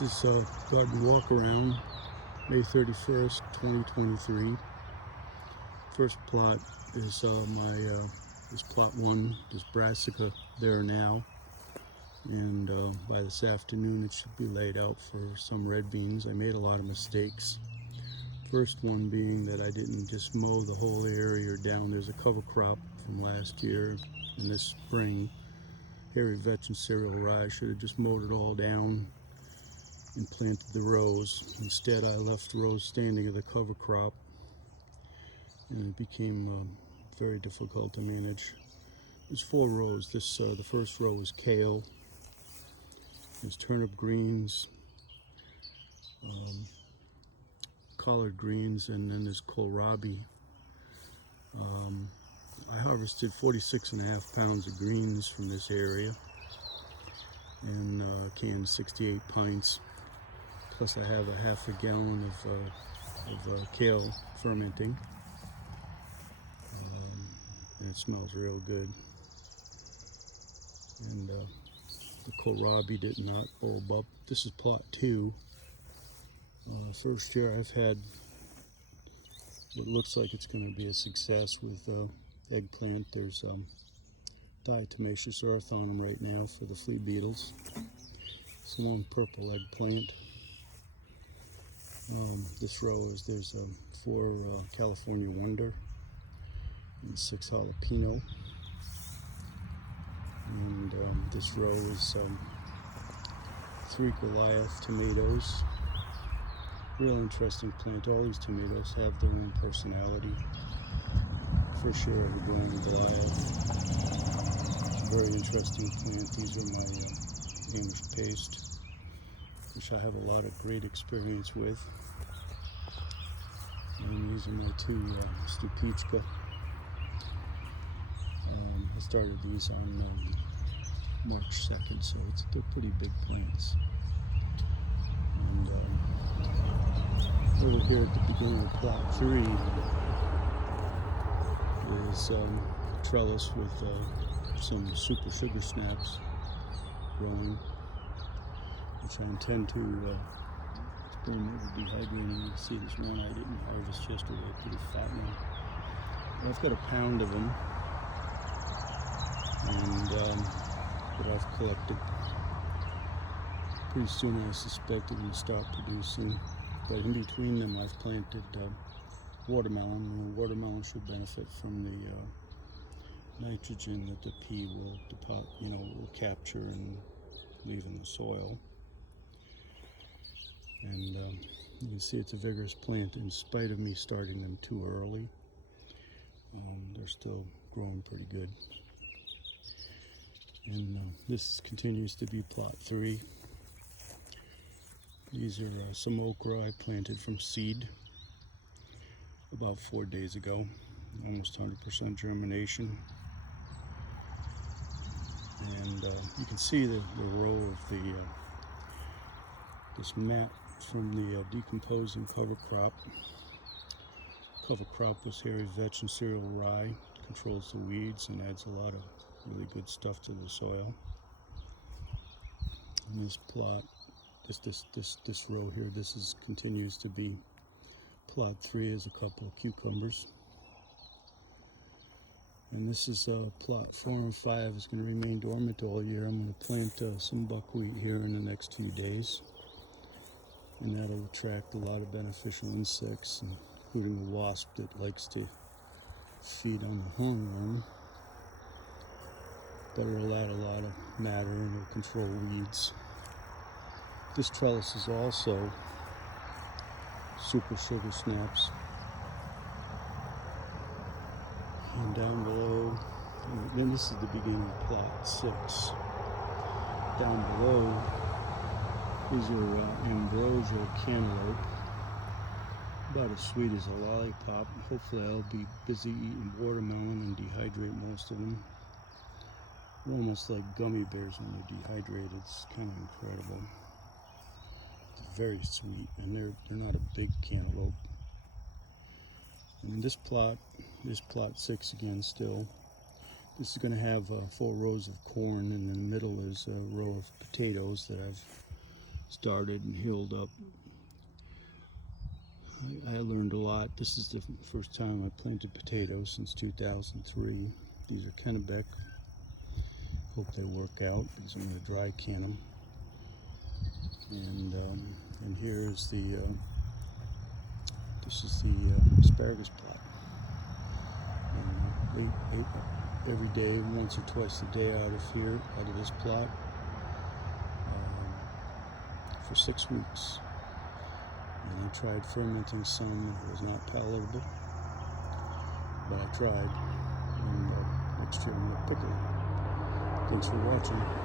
This is garden walk around, May 31st, 2023. First plot is this plot 1, this brassica there now, and by this afternoon it should be laid out for some red beans. I made a lot of mistakes. First one being that I didn't just mow the whole area down. There's a cover crop from last year and this spring, hairy vetch and cereal rye. I should have just mowed it all down and planted the rows. Instead, I left rows standing of the cover crop, and it became very difficult to manage. There's 4 rows. The first row is kale. There's turnip greens, collard greens, and then there's kohlrabi. I harvested 46.5 pounds of greens from this area and canned 68 pints. Plus I have a half a gallon of kale fermenting, and it smells real good. And the kohlrabi did not bulb up. This is plot 2. First year I've had what looks like it's going to be a success with eggplant. There's diatomaceous earth on them right now for the flea beetles. It's a long purple eggplant. This row is there's 4 California Wonder and 6 jalapeno, and this row is 3 Goliath tomatoes. Real interesting plant. All these tomatoes have their own personality. First year ever growing Goliath. Very interesting plant. These are my Amish paste, which I have a lot of great experience with. And these are my 2 Stupichka. I started these on March 2nd, so they're pretty big plants. And over here at the beginning of plot 3 is a trellis with some super sugar snaps growing, which I intend to spring over dehydrating. You can see this one I didn't harvest yesterday, a pretty fat one. But I've got a pound of them, and that I've collected. Pretty soon I suspect they're going to start producing. But in between them I've planted watermelon. And the watermelon should benefit from the nitrogen that the pea will will capture and leave in the soil. And you can see it's a vigorous plant in spite of me starting them too early. They're still growing pretty good. And this continues to be plot 3. These are some okra I planted from seed about 4 days ago. Almost 100% germination. And you can see the row of this mat from the decomposing cover crop. Cover crop was hairy vetch and cereal rye. Controls the weeds and adds a lot of really good stuff to the soil. And this plot, this row here, continues to be plot 3 is a couple of cucumbers. And this is plot 4 and 5 is going to remain dormant all year. I'm going to plant some buckwheat here in the next few days, and that'll attract a lot of beneficial insects, including a wasp that likes to feed on the hornworm. But it'll add a lot of matter and it'll control weeds. This trellis is also super sugar snaps. And down below, and then this is the beginning of plot 6. Down below, these are ambrosial cantaloupe, about as sweet as a lollipop. Hopefully I'll be busy eating watermelon and dehydrate most of them. They're almost like gummy bears when they're dehydrated. It's kind of incredible. It's very sweet, and they're not a big cantaloupe. And this plot 6 again still. This is going to have 4 rows of corn, and in the middle is a row of potatoes that I've started and healed up. I learned a lot. This is the first time I planted potatoes since 2003. These are Kennebec. Hope they work out because I'm going to dry can them. And here's this is the asparagus plot. And every day, once or twice a day, out of this plot, for 6 weeks. And I tried fermenting some. It was not palatable, but I tried. And next year I'm going to pickle it. Thanks for watching.